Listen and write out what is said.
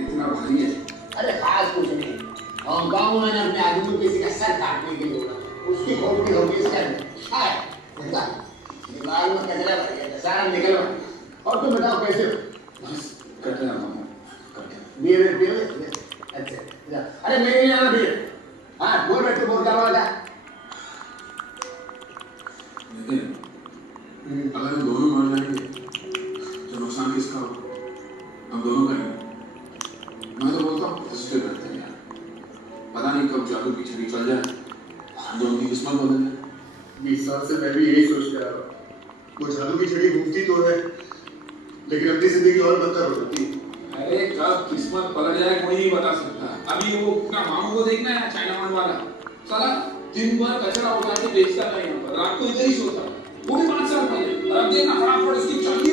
इतना भारी है। अरे खास कुछ नहीं, और गाँव में अपने आदमी को किसी का सर काटने के लिए उसकी खोपड़ी होगी इसका दिमाग में कचरा भर गया, सारा निकल गया। और तुम बताओ कैसे हो? बस कट रहा हूँ। बियर अच्छा, अरे मेरे लिए ना बियर। हाँ बोल बैठे, बोल क्या वाला? अगर हम दोनों मर जाएंगे तो नुकसान किसका हो? हम दोनों करेंगे। मैं तो बोलता हूँ पॉजिटिव रहते हैं यार, पता नहीं कब जादू की छड़ी चल जाए, हम दोनों की किस्मत बदल जाए। 20 साल से मैं भी यही सोच रहा हूँ। वो जादू की छड़ी घूमती तो है, लेकिन अपनी जिंदगी और बदतर हो जाती है। अरे कब किस्मत पलट जाए कोई नहीं बता सकता। अभी वो अपना मामू को देखना है, चाइना मान वाला साला दिन भर कचरा उठा के बेचता था यहाँ पर, रात को इधर ही सोता, वो भी 5 साल पहले। और अब देखना फटाफट उसकी चौकी